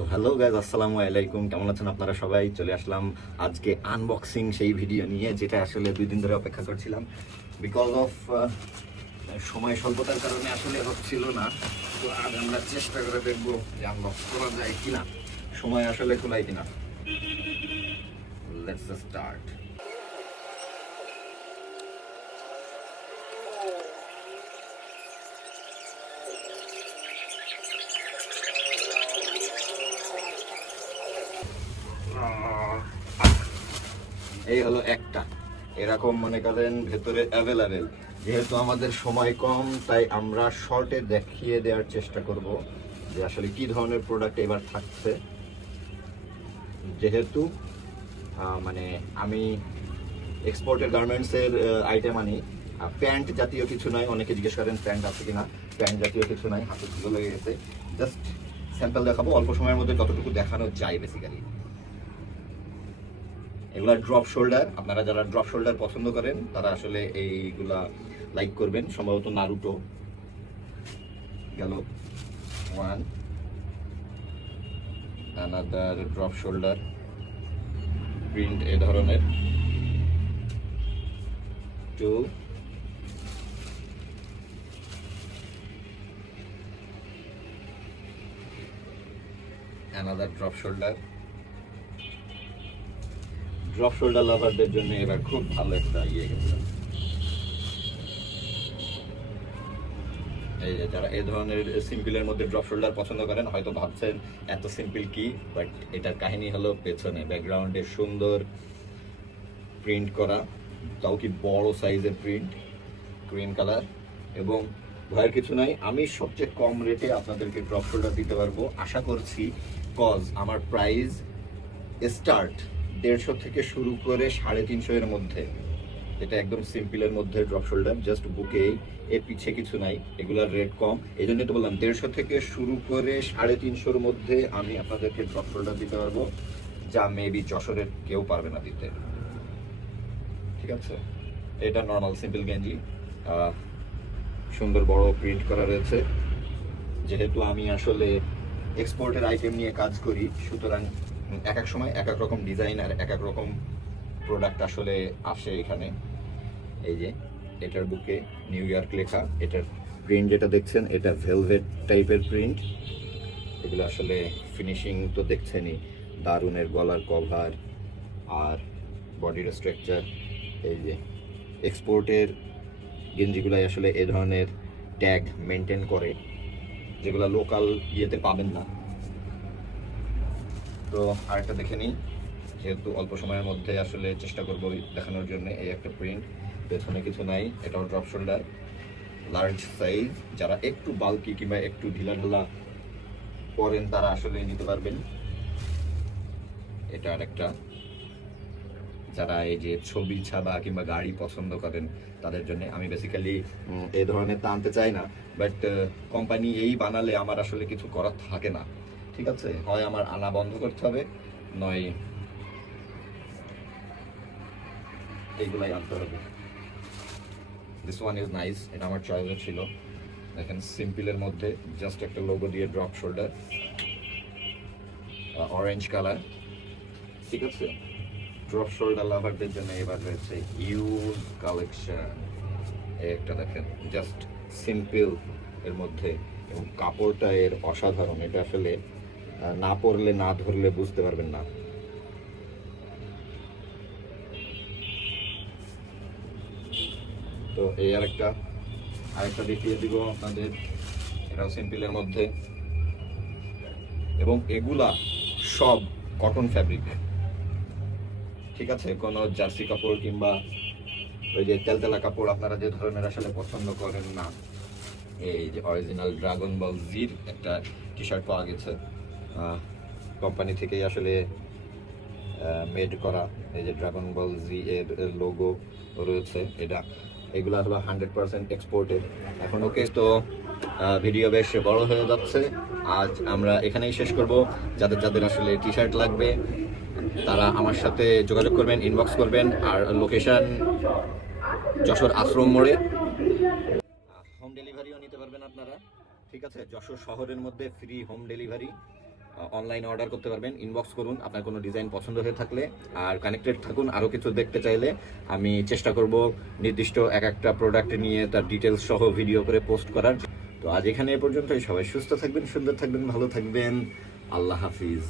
তো hello guys, আসসালামু আলাইকুম। কেমন আছেন আপনারা সবাই? চলে আসলাম আজকে আনবক্সিং সেই ভিডিও নিয়ে, যেটা আসলে 2 দিন ধরে অপেক্ষা করছিলাম। বিকজ অফ সময় স্বল্পতার কারণে আসলে হচ্ছিল না। তো আজ আমরা চেষ্টা করে দেখবো যে আনবক্স করা যায় কিনা, সময় আসলে খোলায় কিনা। Let's start. এই হলো একটা, এরকম মনে করেন ভেতরে অ্যাভেলেবেল। যেহেতু আমাদের সময় কম, তাই আমরা শর্টে দেখিয়ে দেওয়ার চেষ্টা করব যে আসলে কি ধরনের প্রোডাক্ট এবার থাকছে। যেহেতু মানে আমি এক্সপোর্টের গার্মেন্টসের আইটেম আনি, প্যান্ট জাতীয় কিছু নয়। অনেকে জিজ্ঞেস করেন প্যান্ট আছে কিনা। প্যান্ট জাতীয় কিছু নয়, হাতে ধুলো লেগে গেছে। জাস্ট স্যাম্পল দেখাবো অল্প সময়ের মধ্যে যতটুকু দেখানো যায় বেসিক্যালি। এগুলা ড্রপ শোল্ডার। আপনারা যারা ড্রপ শোল্ডার পছন্দ করেন তারা আসলে এইগুলা লাইক করবেন। সম্ভবত নারুটো গেল one, another drop shoulder print এ ধরনের, two, another drop shoulder. Drop shoulder লাভারদের জন্য এবার খুব ভালো একটা ইয়ে গেছে। এই যে যারা এই ধরনের সিম্পলের মধ্যে ড্রপ শোল্ডার পছন্দ করেন, হয়তো ভাবছেন এত সিম্পল কি, বাট এটার কাহিনী হলো পেছনে ব্যাকগ্রাউন্ডে সুন্দর প্রিন্ট করা, তাও কি বড় সাইজের প্রিন্ট, গ্রিন কালার। এবং ভয়ের কিছু নাই, আমি সবচেয়ে কম রেটে আপনাদেরকে ড্রপ শোল্ডার দিতে পারবো আশা করছি। কজ আমার প্রাইস স্টার্ট 150 থেকে শুরু করে 350 এর মধ্যে। এটা একদম সিম্পলের মধ্যে ড্রপ শোল্ডার, জাস্ট বুকে, এর পিছিয়ে কিছু নাই। এগুলার রেট কম, এই জন্য তো বললাম 150 থেকে শুরু করে 350-র মধ্যে আমি আপনাদেরকে ড্রপ শোল্ডার দিতে পারবো, যা মেবি যশোরের কেউ পারবে না দিতে। ঠিক আছে, এটা নর্মাল সিম্পল গেঞ্জি, সুন্দর বড় প্রিন্ট করা রয়েছে। যেহেতু আমি আসলে এক্সপোর্টের আইটেম নিয়ে কাজ করি, সুতরাং এক এক সময় এক এক রকম ডিজাইন আর এক এক রকম প্রোডাক্ট আসলে আসে এখানে। এই যে এটার বুকে নিউ ইয়র্ক লেখা, এটার প্রিন্ট যেটা দেখছেন এটা ভেলভেট টাইপের প্রিন্ট। এগুলো আসলে ফিনিশিং তো দেখছেনই, দারুনের গলার কভার আর বডির স্ট্রাকচার। এই যে এক্সপোর্টের গেঞ্জিগুলাই আসলে এ ধরনের ট্যাগ মেনটেন করে, যেগুলো লোকাল ইয়েতে পাবেন না। তো আরেকটা দেখে নিই, যেহেতু অল্প সময়ের মধ্যে আসলে চেষ্টা করবো দেখানোর জন্য। এই একটা প্রিন্ট, পেছনে কিছু নাই, এটাও ড্রপ শোল্ডার, লার্জ সাইজ। যারা একটু বাল্কি কিংবা একটু ঢিলা ঢালা পরেন তারা আসলে নিতে পারবেন। এটা আরেকটা, যারা এই যে ছবি ছাড়া কিংবা গাড়ি পছন্দ করেন তাদের জন্য। আমি বেসিক্যালি এই ধরনের তা আনতে চাই না, বাট কোম্পানি এই বানালে আমার আসলে কিছু করার থাকে না। ঠিক আছে, হয় আমার আনা বন্ধ করতে হবে, নয় এইগুলাই আনতে হবে। দিস ওয়ান ইজ নাইস, এটা আমার চয়েসে ছিল। দেখেন সিম্পলের মধ্যে জাস্ট একটা লোগো দিয়ে ড্রপ শোল্ডার, অরেঞ্জ কালার। ঠিক আছে, ড্রপ শোল্ডার লাভারদের জন্য এবার রয়েছে ইউজ কালেকশন। একটা দেখেন, জাস্ট সিম্পল এর মধ্যে, এবং কাপড়টা এর অসাধারণ। এটা আসলে না পরলে না ধরলে বুঝতে পারবেন না। তো এই আরেকটা দেখিয়ে দিব আপনাদের, এটাও সিম্পলের মধ্যে, এবং এগুলা সব কটন ফ্যাব্রিক। ঠিক আছে, কোনো জার্সি কাপড় কিংবা ওই যে তেলতেলা কাপড় আপনারা যে ধরনের আসলে পছন্দ করেন না। এই যে অরিজিনাল ড্রাগন বল জির একটা টি শার্ট পাওয়া গেছে, কোম্পানি থেকেই আসলে মেড করা। এই যে ড্রাগন বল জি এর লোগো রয়েছে। এগুলো হলো 100% এক্সপোর্টেড। এখন ওকে, তো ভিডিও বেশ বড় হয়ে যাচ্ছে, আজ আমরা এখানেই শেষ করব। যাদের যাদের আসলে টি শার্ট লাগবে তারা আমার সাথে যোগাযোগ করবেন, ইনবক্স করবেন। আর লোকেশন যশোর আশ্রম মোড়ে। হোম ডেলিভারিও নিতে পারবেন আপনারা। ঠিক আছে, যশোর শহরের মধ্যে ফ্রি হোম ডেলিভারি। অনলাইনে অর্ডার করতে পারবেন। ইনবক্স করুন আপনার কোনো ডিজাইন পছন্দ হয়ে থাকলে। আর কানেক্টেড থাকুন, আরও কিছু দেখতে চাইলে আমি চেষ্টা করব নির্দিষ্ট এক একটা প্রোডাক্ট নিয়ে তার ডিটেলস সহ ভিডিও করে পোস্ট করার। তো আজ এখানে এ পর্যন্তই। সবাই সুস্থ থাকবেন, সুন্দর থাকবেন, ভালো থাকবেন। আল্লাহ হাফিজ।